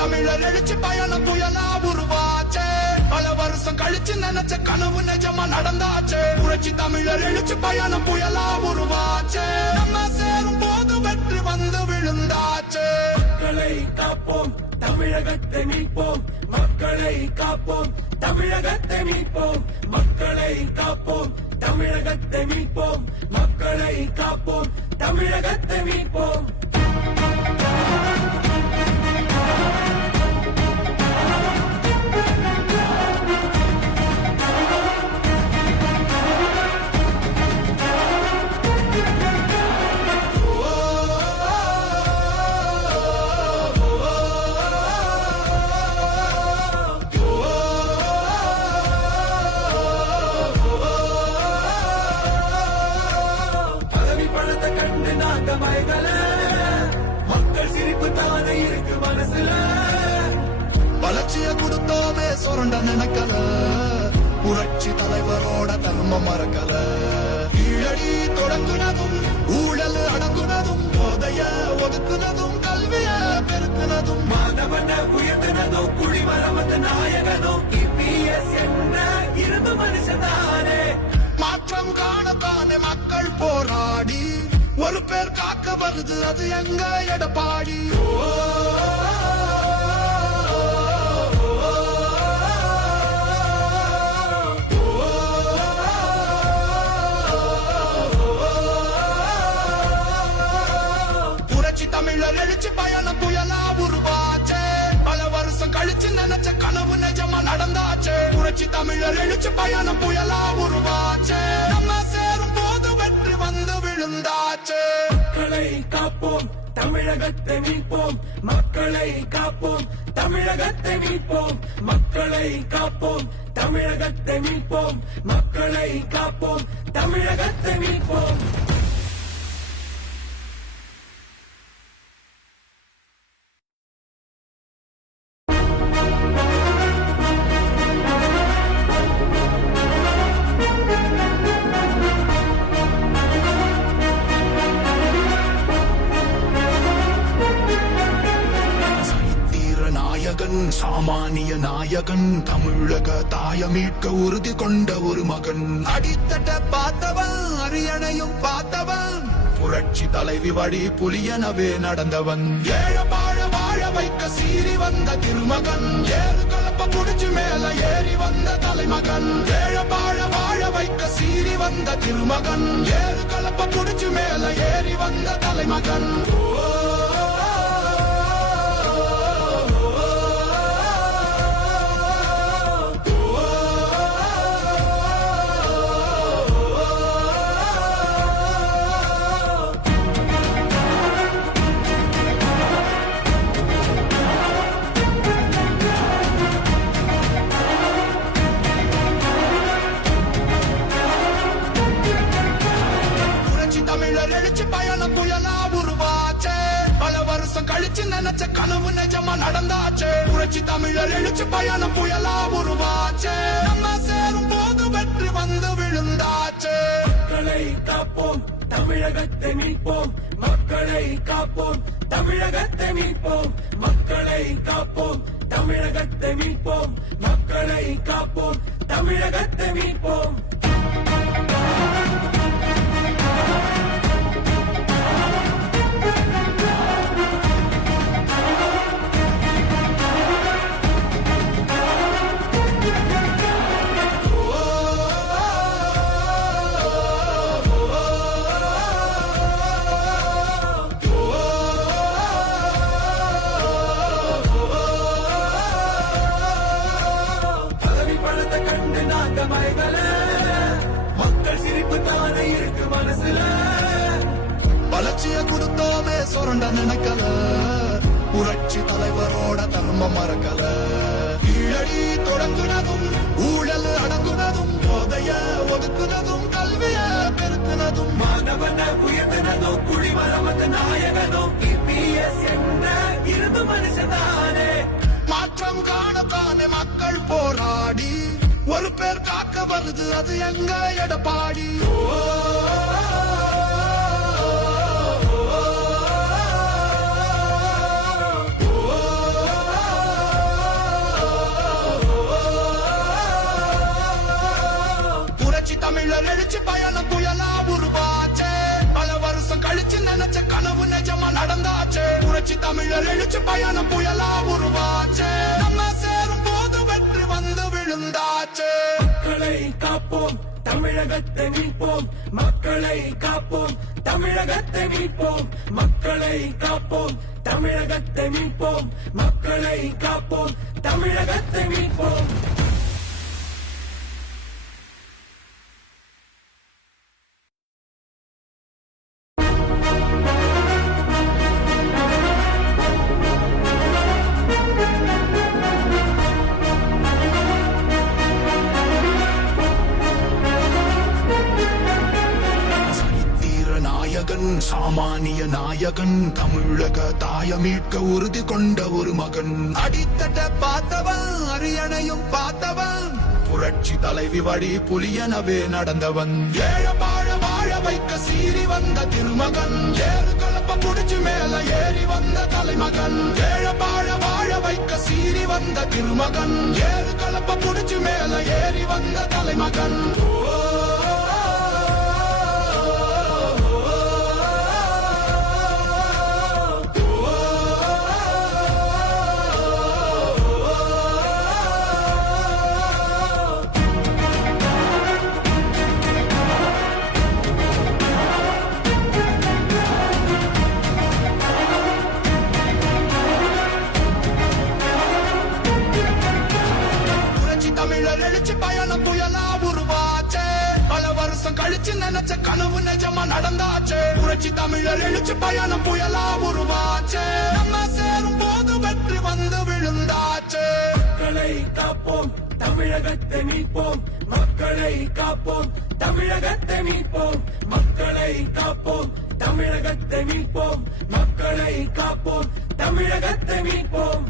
தமிழர் எழுச்சி பயணம் புயலா உருவாச்சே பல வருஷம் கழிச்சு நினைச்ச கனவு நிஜமா நடந்தாச்சே புரட்சி தமிழர் எழுச்சி பயணம் புயலா உருவாச்சே நம்ம சேரும் போது வெற்றி வந்து விழுந்தாச்சே மக்களை காப்போம் தமிழகத்தை மீட்போம் மக்களை காப்போம் தமிழகத்தை மீட்போம் மக்களை காப்போம் தமிழகத்தை மீட்போம் மக்களை காப்போம் தமிழகத்தை மீட்போம் கண்டு நாங்க மயங்கல மக்கள் சிரிப்பு தானே இருக்கு மனசுல வளர்ச்சிய கொடுத்தோமே சுரண்ட நினைக்கல புரட்சி தலைவரோட தர்மம் மறக்கல கீழடி தொடங்குனதும் ஊழல் அடங்குனதும் போதைய ஒதுக்குனதும் கல்விய பெருக்குனதும் மாதவன உயர்த்தினதும் குடிமரமத்த நாயகனும் இபிஎஸ் என்ற இரும்பு மனுஷனானே மாற்றம் காணத்தானே மக்கள் போராடி ஒரு பேர் காக்க வருது அது எங்க எடப்பாடி புரட்சி தமிழர் எழுச்சி பயணம் புயலா உருவாச்சே பல வருஷம் கழிச்சு நினைச்ச கனவு நிஜமா நடந்தாச்சே புரட்சி தமிழர் எழுச்சி பயணம் புயலா உருவாச்சே நம்ம சேரும் போது வெற்றி வந்து விழுந்தாச்சே மக்களை காப்போம் தமிழகத்தை மீட்போம் மக்களை காப்போம் தமிழகத்தை மீட்போம் மக்களை காப்போம் தமிழகத்தை மீட்போம் மக்களை காப்போம் தமிழகத்தை மீட்போம் சாமானிய நாயகன் தமிழக தாய மீட்க உறுதி கொண்ட ஒரு மகன் அடித்தட்ட பார்த்தவன் அரியணையும் பார்த்தவன் புரட்சி தலைவி வழி புலியனவே நடந்தவன் ஏழ பாழ வாழ வைக்க சீறி வந்த திருமகன் ஏறு கலப்ப புடிச்சு மேல ஏறி வந்த தலைமகன் ஏழ பாழ வாழ வைக்க சீறி வந்த திருமகன் ஏறு கலப்ப புடிச்சு மேல ஏறி வந்த தலைமகன் தமிழர் எழுச்சி பயணம் புயலா உருவாச்சே பல வருஷம் கழிச்சு நினைச்ச கனவு நிஜமா நடந்தாச்சே புரட்சி தமிழர் எழுச்சி பயணம் புயலா உருவாச்சே நம்ம சேரும் போது வெற்றி வந்து விழுந்தாச்சே மக்களை காப்போம் தமிழகத்தை மீட்போம் மக்களை காப்போம் தமிழகத்தை மீட்போம் மக்களை காப்போம் தமிழகத்தை மீட்போம் மக்களை காப்போம் தமிழகத்தை மீட்போம் மைகள மக்கள் சிரிப்பு தானே இருக்கு மனசுல வளர்ச்சிய கொடுத்தோமே சுரண்ட நினைக்கல புரட்சி தலைவரோட தர்மம் மறக்கல கீழடி தொடங்குனதும் ஊழல் அடங்குனதும் போதைய ஒதுக்குனதும் கல்விய பெருக்குனதும் மாணவன உயர்த்தினதும் குடிமரமத்து நாயகனும் இபிஎஸ் என்ற இருந்து மனுஷதானே மாற்றம் காணத்தானே மக்கள் போராடி ஒரு பேர் காக்க வருது அது எங்க எடப்பாடி புரட்சி தமிழர் எழுச்சி பயணம் புயலா உருவாச்சே பல வருஷம் கழிச்சு நினைச்ச கனவு நிஜமா நடந்தாச்சே புரட்சி தமிழர் எழுச்சி பயணம் புயலா உருவாச்சே நம்ம சேரும் போது வெற்றி வந்து விழுந்தாச்சே மக்களை காப்போம் தமிழகத்தை மீட்போம் மக்களை காப்போம் தமிழகத்தை மீட்போம் மக்களை காப்போம் தமிழகத்தை மீட்போம் மக்களை காப்போம் தமிழகத்தை மீட்போம் சாமானிய நாயகன் தமிழக தாய மீட்க உறுதி கொண்ட ஒரு மகன் அடித்தட்ட பார்த்தவன் அரியணையும் பார்த்தவன் புரட்சி தலைவி வழி புலியனவே நடந்தவன் ஏழ வாழ வைக்க சீறி வந்த திருமகன் ஏறு கலப்ப புடிச்சு மேல ஏறி வந்த தலைமகன் ஏழ வாழ வைக்க சீறி வந்த திருமகன் ஏறு கலப்ப புடிச்சு மேல ஏறி வந்த தலைமகன் தமிழர் எழுச்சி பயணம் புயலா உருவாச்சே பல வருஷம் கழிச்சு நினைச்ச கனவு நிஜமா நடந்தாச்சே புரட்சி தமிழர் எழுச்சி பயணம் புயலா உருவாச்சே நம்ம சேரும் போது வெற்றி வந்து விழுந்தாச்சே மக்களை காப்போம் தமிழகத்தை மீட்போம் மக்களை காப்போம் தமிழகத்தை மீட்போம் மக்களை காப்போம் தமிழகத்தை மீட்போம் மக்களை காப்போம் தமிழகத்தை மீட்போம்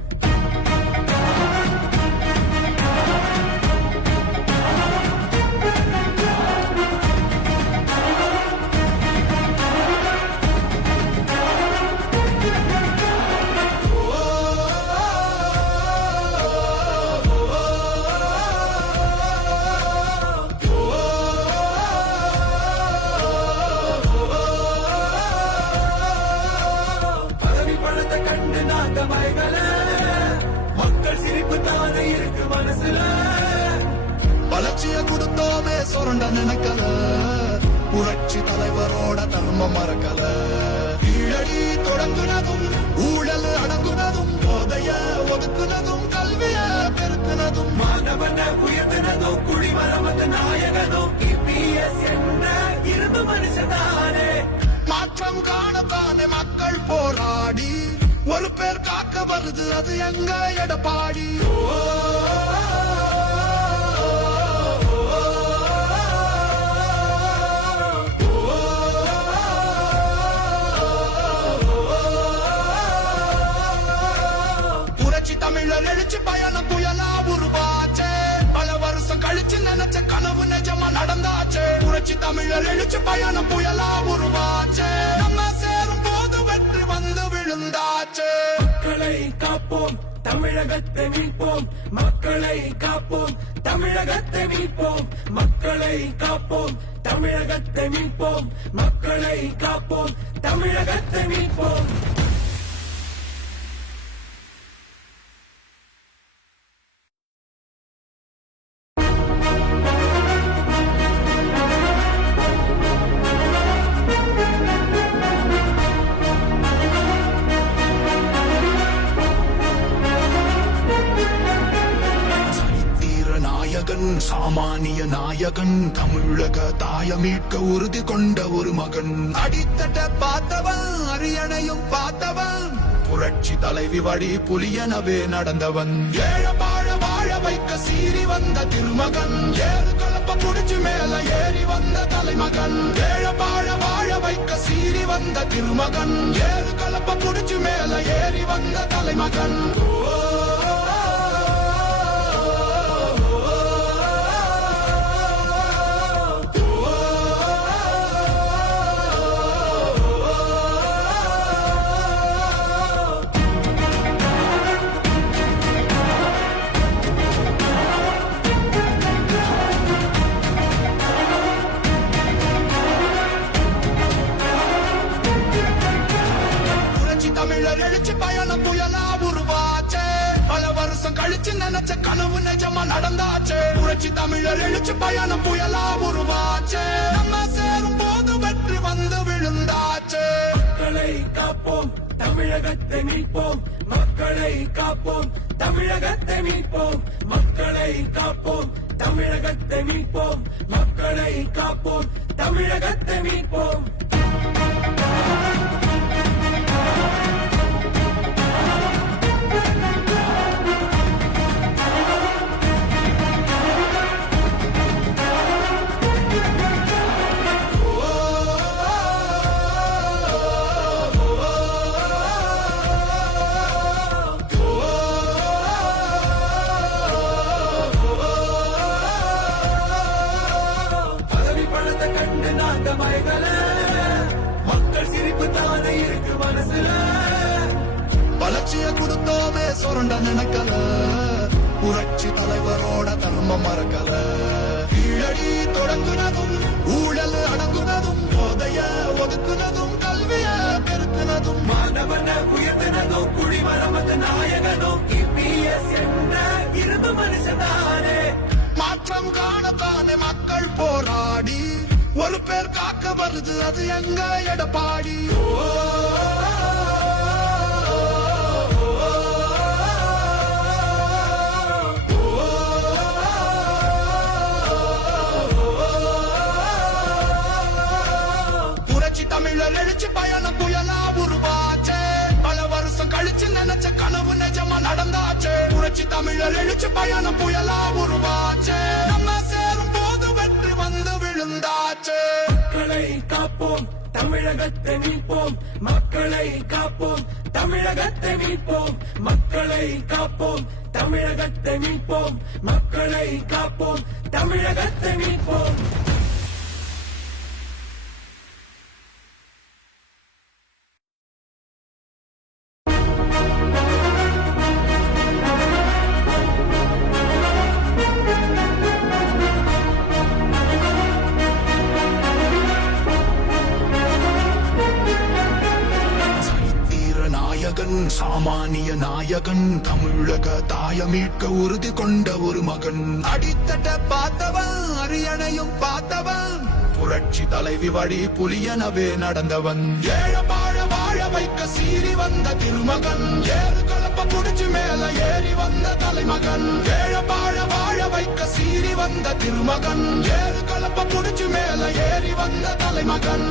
மக்கள் சிரிப்பு தானே இருக்கு மனசுல வளர்ச்சிய கொடுத்தோமே சுரண்ட நினைக்கல புரட்சி தலைவரோட தர்மம் மறக்கல கீழடி தொடங்குனதும் ஊழல் அடங்குனதும் போதைய ஒதுக்குனதும் கல்விய பெருக்குனதும் மாணவன உயர்த்தினதும் குடிமரமத்து நாயகனும் இபிஎஸ் என்ற இருந்து மனுஷதானே மாற்றம் காணத்தானே மக்கள் போராடி ஒரு பேர் காக்க வருது அது எங்க எடப்பாடி புரட்சி தமிழர் எழுச்சி பயணம் புயலா உருவாச்சே பல வருஷம் கழிச்சு நினைச்ச கனவு நிஜமா நடந்தாச்சே புரட்சி தமிழர் எழுச்சி பயணம் புயலா உருவாச்சே நம்ம சேரும் போது வெற்றி வந்து விழுந்தாச்சே மக்களை காப்போம் தமிழகத்தை மீட்போம் மக்களை காப்போம் தமிழகத்தை மீட்போம் மக்களை காப்போம் தமிழகத்தை மீட்போம் மக்களை காப்போம் தமிழகத்தை மீட்போம் நாயகன் சாமானிய நாயகன் தமிழக தாய மீட்க உறுதி கொண்ட ஒரு மகன் அடித்தட்ட பார்த்தவன் அரியணையும் பார்த்தவன் புரட்சி தலைவி வழி புலியனவே நடந்தவன் ஏழ வாழ வாழ வைக்க சீறி வந்த திருமகன் ஏறு கலப்ப புடிச்சு மேல ஏறி வந்த தலைமகன் ஏழ வாழ வாழ வைக்க சீறி வந்த திருமகன் ஏறு கலப்ப புடிச்சு மேல ஏறி வந்த தலைமகன் தமிழர் எழுச்சி பயணம் புயலா உருவாச்சே பல வருஷம் கழிச்சு நினைச்ச கனவு நிஜமா நடந்தாச்சே புரட்சி தமிழர் எழுச்சி பயணம் புயலா உருவாச்சே நம்ம சேரும் போது வெற்றி வந்து விழுந்தாச்சே மக்களை காப்போம் தமிழகத்தை மீட்போம் மக்களை காப்போம் தமிழகத்தை மீட்போம் மக்களை காப்போம் தமிழகத்தை மீட்போம் மக்களை காப்போம் தமிழகத்தை மீட்போம் மக்கள் சிரிப்பு தானே இருக்கு மனசுல வளர்ச்சிய கொடுத்தோமே சுரண்ட நினைக்கல புரட்சி தலைவரோட தர்மம் மறக்கல கீழடி தொடங்குனதும் ஊழல் அடங்குனதும் போதைய ஒதுக்குனதும் கல்விய பெருக்குனதும் மாணவனை உயர்த்தினதும் குடிமரமது நாயகனும் EPS என்ற இரும்பு மனுஷனானே மாற்றம் காணத்தானே மக்கள் போராடி ஒரு பேர் காக்க வருது அது எங்க எடப்பாடி புரட்சி தமிழர் எழுச்சி பயணம் புயலா உருவாச்சே பல வருஷம் கழிச்சு நினைச்ச கனவு நிஜமா நடந்தாச்சே புரட்சி தமிழர் எழுச்சி பயணம் புயலா உருவாச்சே நம்ம சேரும் போது வெற்றி வந்து விழுந்தாச்சே மக்களை காப்போம் தமிழகத்தை மீட்போம் மக்களை காப்போம் தமிழகத்தை மீட்போம் மக்களை காப்போம் தமிழகத்தை மீட்போம் மக்களை காப்போம் தமிழகத்தை மீட்போம் சாமானிய நாயகன் தமிழக தாய மீட்க உறுதி கொண்ட ஒரு மகன் அடித்தட்ட பார்த்தவன் அரியணையும் பார்த்தவன் புரட்சி தலைவி வழி புலியனவே நடந்தவன் ஏழ வாழ வாழ வைக்க சீறி வந்த திருமகன் ஏறு கலப்ப புடிச்சு மேல ஏறி வந்த தலைமகன் ஏழ வாழ வாழ வைக்க சீறி வந்த திருமகன் ஏறு கலப்ப புடிச்சு மேல ஏறி வந்த தலைமகன்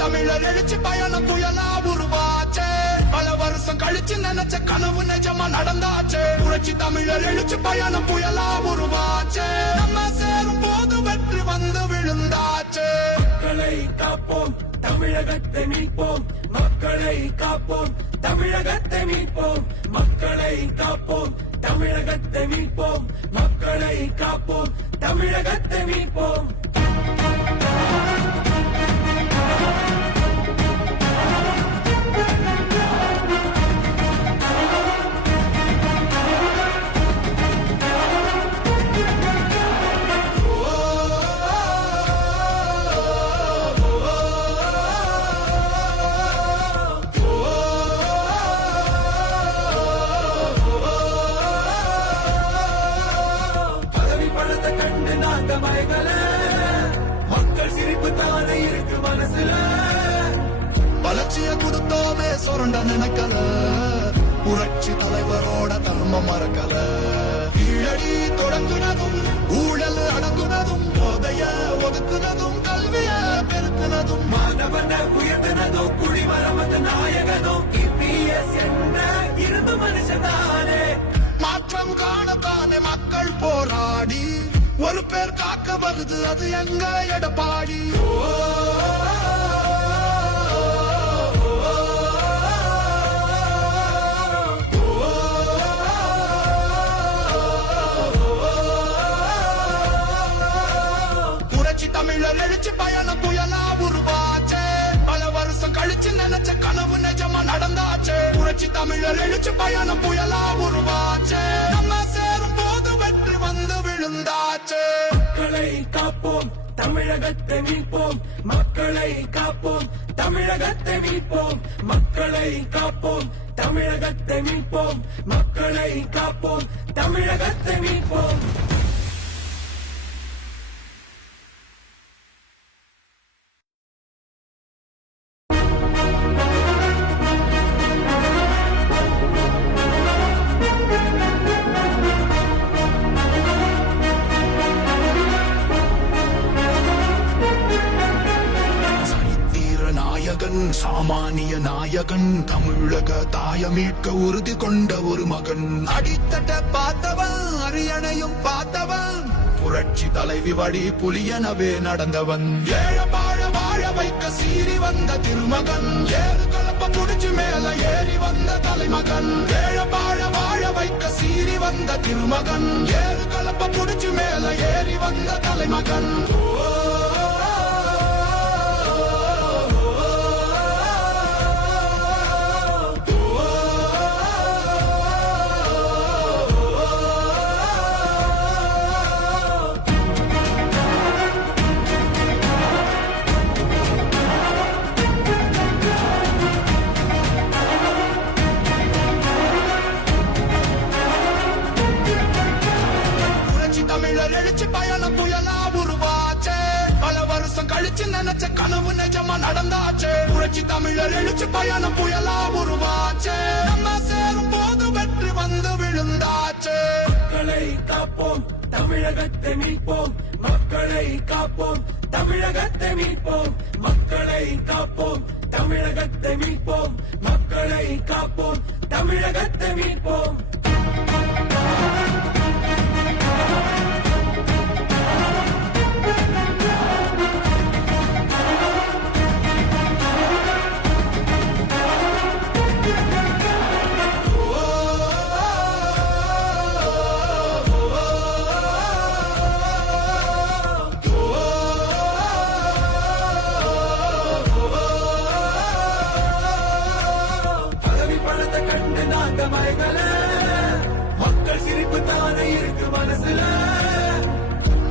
தமிழர் எழுச்சி பயணம் புயலா உருவாச்சே பல வருஷம் கழிச்சு நினைச்ச கனவு நிஜமா நடந்தாச்சே புரட்சி தமிழர் எழுச்சி பயணம் புயலா உருவாச்சே நம்ம சேரும் போது வெற்றி வந்து விழுந்தாச்சே மக்களை காப்போம் தமிழகத்தை மீட்போம் மக்களை காப்போம் தமிழகத்தை மீட்போம் மக்களை காப்போம் தமிழகத்தை மீட்போம் மக்களை காப்போம் தமிழகத்தை மீட்போம் தங்கமயங்கள மக்கள் சிரிப்பு தானே இருக்கு மனசுல வளர்ச்சிய கொடுத்தோமே சுரண்ட நினைக்கல புரட்சி தலைவரோட தர்மம் மறக்கல கீழடி தொடங்குனதும் ஊழல் அடங்குனதும் போதைய ஒதுக்குனதும் கல்விய பெருக்குனதும் மாணவன உயர்த்தினதும் குடிமரமத நாயகனும் EPS என்ற இரும்பு மனுஷதானே மாற்றம் காணத்தானே மக்கள் போராடி ஒரு பேர் காக்க வருது அது எங்க எடப்பாடி புரட்சி தமிழர் எழுச்சி பயணம் புயலா உருவாச்சே பல வருஷம் கழிச்சு நினைச்ச கனவு நிஜமா நடந்தாச்சே புரட்சி தமிழர் எழுச்சி பயணம் புயலா உருவாச்சே நம்ம சேரும் போது வெற்றி வந்து விழுந்தாச்சே மக்களை காப்போம் தமிழகத்தை மீட்போம் மக்களை காப்போம் தமிழகத்தை மீட்போம் மக்களை காப்போம் தமிழகத்தை மீட்போம் மக்களை காப்போம் தமிழகத்தை மீட்போம் சரித்திர நாயகன் சாமானிய நாயகன் தமிழக தாய மீட்க உறுதி கொண்ட ஒரு மகன் அடித்தட்ட பார்த்தவன் அரியணையும் பார்த்தவன் புரட்சி தலைவி வழி புலியனவே நடந்தவன் ஏழ வாழ வாழ வைக்க சீறி வந்த திருமகன் ஏறு கலப்ப புடிச்சு மேல ஏறி வந்த தலைமகன் ஏழ வாழ வாழ வைக்க சீறி வந்த திருமகன் ஏறு கலப்ப புடிச்சு மேல ஏறி வந்த தலைமகன் புரட்சி தமிழர் எழுச்சி பயணம் புயலா உருவாச்சே பல வருஷம் கழிச்சு நினைச்ச கனவு நிஜமா நடந்தாச்சே புரட்சி தமிழர் எழுச்சி பயணம் புயலா உருவாச்சே நம்ம சேரும் போது வெற்றி வந்து விழுந்தாச்சே மக்களை காப்போம் தமிழகத்தை மீட்போம் மக்களை காப்போம் தமிழகத்தை மீட்போம் மக்களை காப்போம் தமிழகத்தை மீட்போம் மக்களை காப்போம் தமிழகத்தை மீட்போம் பதவி பணத்தை கண்டு நாங்க மயங்கல மக்கள் சிரிப்பு தானே இருக்கு மனசுல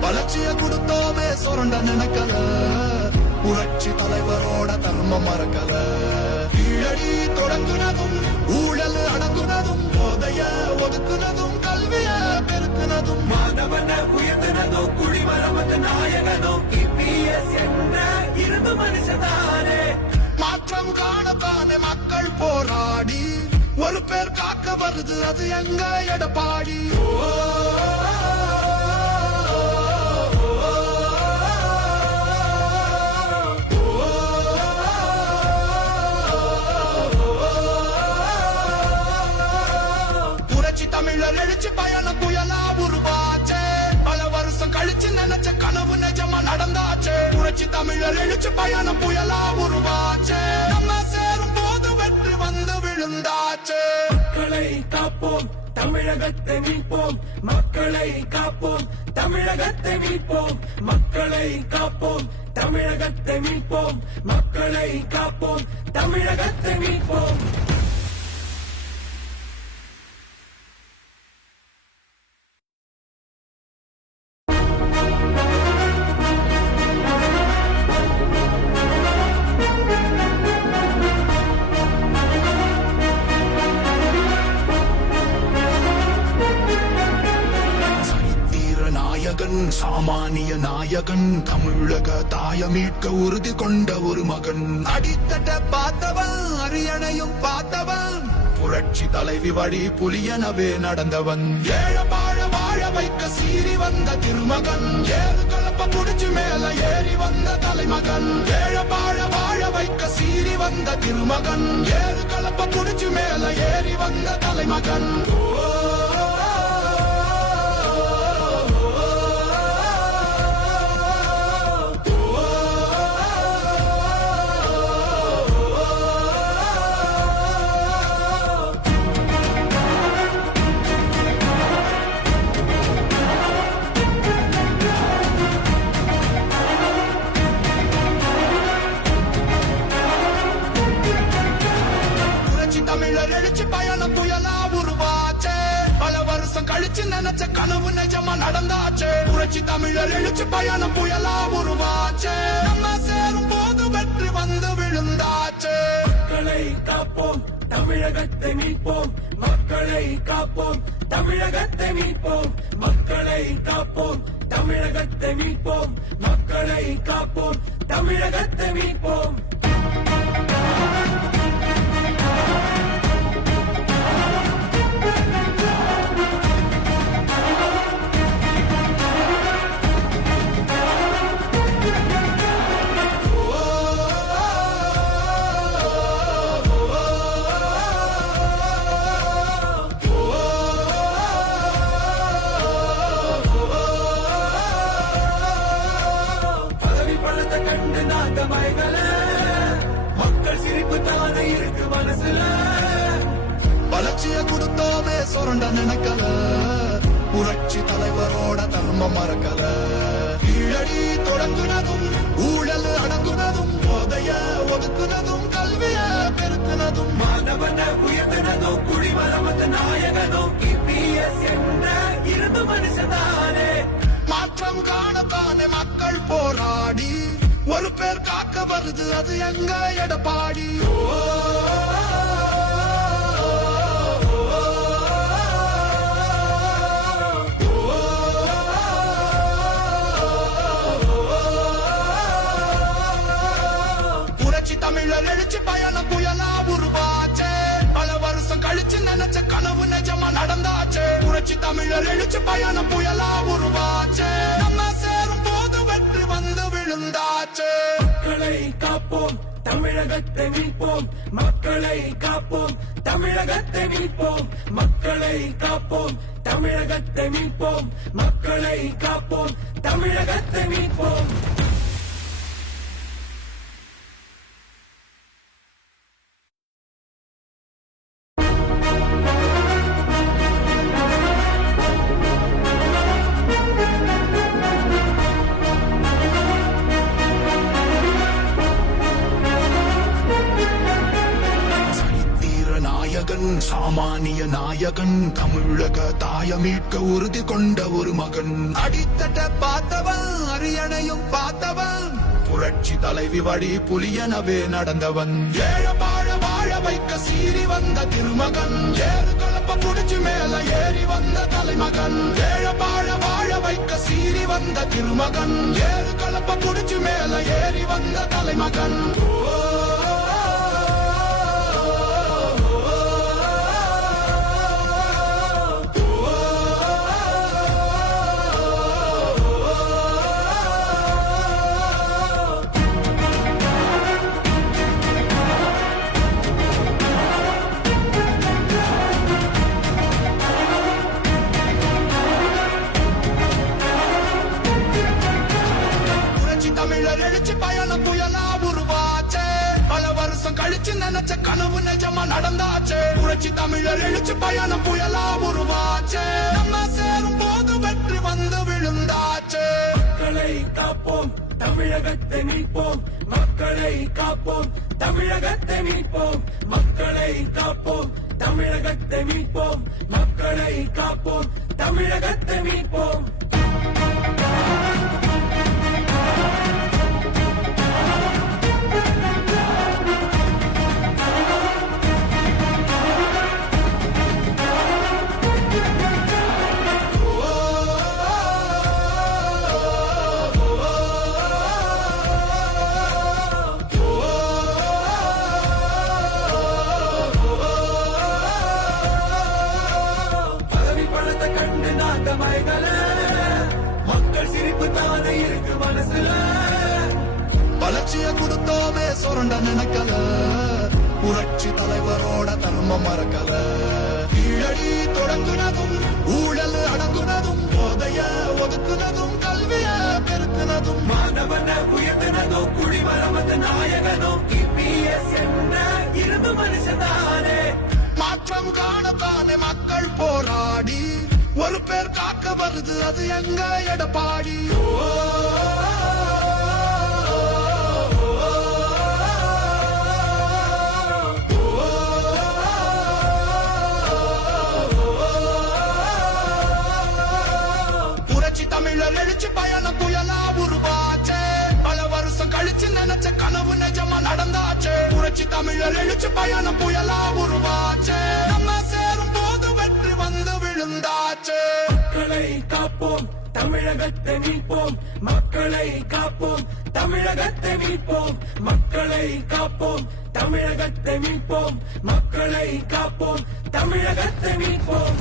வளர்ச்சிய கொடுத்தோமே சுரண்ட நினைக்கல புரட்சி தலைவரோட தர்மம் மறக்கல கீழடி தொடங்குனதும் ஊழல் அடங்குனதும் போதைய ஒதுக்குனதும் கல்விய பெருக்குனதும் மாணவன உயர்த்தினதும் குடிமரமத நாயகனும் EPS என்ற இரும்பு மனுஷதானே மாற்றம் காணத்தானே மக்கள் போராடி ஒரு பேர் காக்க வருது அது எங்க எடப்பாடி புரட்சி தமிழர் எழுச்சி பயணம் புயலா உருவாச்சே பல வருஷம் கழிச்சு நினைச்ச கனவு நிஜமா நடந்தாச்சே புரட்சி தமிழர் எழுச்சி பயணம் புயலா உருவாச்சே நம்ம சேரும் போது வெற்றி வந்து விழுந்தாச்சே மக்களை காப்போம் தமிழகத்தை மீட்போம் மக்களை காப்போம் தமிழகத்தை மீட்போம் மக்களை காப்போம் தமிழகத்தை மீட்போம் மக்களை காப்போம் தமிழகத்தை மீட்போம் நாயகன் சாமானிய நாயகன் தமிழக தாய மீட்க உறுதி கொண்ட ஒரு மகன் அடித்தட்ட பார்த்தவன் அரியணையும் பார்த்தவன் புரட்சி தலைவி வழி புலியனவே நடந்தவன் ஏழ வாழ வாழ வைக்க சீறி வந்த திருமகன் ஏறு கலப்ப புடிச்சு மேல ஏறி வந்த தலைமகன் ஏழ வாழ வாழ வைக்க சீறி வந்த திருமகன் ஏறு கலப்ப புடிச்சு மேல ஏறி வந்த தலைமகன் தமிழர் எழுச்சி பயணம் புயலா உருவாச்சே பல வருஷம் கழிச்சு நினைச்ச கனவு நிஜமா நடந்தாச்சே புரட்சி தமிழர் எழுச்சி பயணம் புயலா உருவாச்சே நம்ம சேரும் போது வெற்றி வந்து விழுந்தாச்சே மக்களை காப்போம் தமிழகத்தை மீட்போம் மக்களை காப்போம் தமிழகத்தை மீட்போம் மக்களை காப்போம் தமிழகத்தை மீட்போம் மக்களை காப்போம் தமிழகத்தை மீட்போம் மக்கள் சிரிப்பு தானே இருக்கு மனசுல வளர்ச்சிய கொடுத்தோமே சுரண்ட நினைக்கல புரட்சி தலைவரோட தர்மம் மறக்கல கீழடி தொடங்குனதும் ஊழல் அடங்குனதும் போதைய ஒதுக்குனதும் கல்விய பெருக்குனதும் மாணவன உயர்த்தினதும் குடிமரமத்த நாயகனும் EPS என்ற இரும்பு மனுஷனானே மாற்றம் காணத்தானே மக்கள் போராடி ஒரு பேர் காக்க வருது அது எங்க எடப்பாடி புரட்சி தமிழர் எழுச்சி பயணம் புயலா உருவாச்சே பல வருஷம் கழிச்சு நினைச்ச கனவு நிஜமா நடந்தாச்சே புரட்சி தமிழர் எழுச்சி பயணம் புயலா உருவாச்சே நம்ம சேரும் போது வெற்றி வந்து விழுந்தாச்சே மக்களை காப்போம் தமிழகத்தை மீட்போம் மக்களை காப்போம் தமிழகத்தை மீட்போம் மக்களை காப்போம் தமிழகத்தை மீட்போம் மக்களை காப்போம் தமிழகத்தை மீட்போம் சாமானிய நாயகன் தமிழக தாய மீட்க உறுதி கொண்ட ஒரு மகன் அடித்தட்ட பார்த்தவன் அரியணையும் பார்த்தவன் புரட்சி தலைவி வழி புலியனவே நடந்தவன் ஏழ வாழ வாழ வைக்க சீறி வந்த திருமகன் ஏறு கலப்ப புடிச்சு மேல ஏறி வந்த தலைமகன் ஏழ வாழ வாழ வைக்க சீறி வந்த திருமகன் ஏறு கலப்ப புடிச்சு மேல ஏறி வந்த தலைமகன் தமிழர் எழுச்சி பயணம் புயலா உருவாச்சே பல வருஷம் கழிச்சு நினைச்ச கனவு நிஜமா நடந்தாச்சே புரட்சி தமிழர் எழுச்சி பயணம் புயலா உருவாச்சே நம்ம சேரும் போது வெற்றி வந்து விழுந்தாச்சே மக்களை காப்போம் தமிழகத்தை மீட்போம் மக்களை காப்போம் தமிழகத்தை மீட்போம் மக்களை காப்போம் தமிழகத்தை மீட்போம் மக்களை காப்போம் தமிழகத்தை மீட்போம் கண்டு நாங்க மயங்கல மக்கள் சிரிப்பு தானே இருக்கு மனசுல வளர்ச்சிய கொடுத்தோமே சுரண்ட நினைக்கல புரட்சி தலைவரோட தர்மம் மறக்கல கீழடி தொடங்குனதும் ஊழல் அடங்குனதும் போதைய ஒதுக்குனதும் கல்விய பெருக்குனதும் மாணவனை உயர்த்தினதும் குடிமரமது நாயகனும் EPS என்ற இரும்பு மனுஷனானே மாற்றம் காணத்தானே மக்கள் போராடி ஒரு பேர் காக்க வருது அது எங்க எடப்பாடி புரட்சி தமிழர் எழுச்சி பயணம் புயலா உருவாச்சே பல வருஷம் கழிச்சு நினைச்ச கனவு நிஜமா நடந்தாச்சே புரட்சி தமிழர் எழுச்சி பயணம் புயலா உருவாச்சே நம்ம சேரும் போது வெற்றி வந்து விழுந்தாச்சே மக்களை காப்போம் தமிழகத்தை மீட்போம் மக்களை காப்போம் தமிழகத்தை மீட்போம் மக்களை காப்போம் தமிழகத்தை மீட்போம் மக்களை காப்போம் தமிழகத்தை மீட்போம்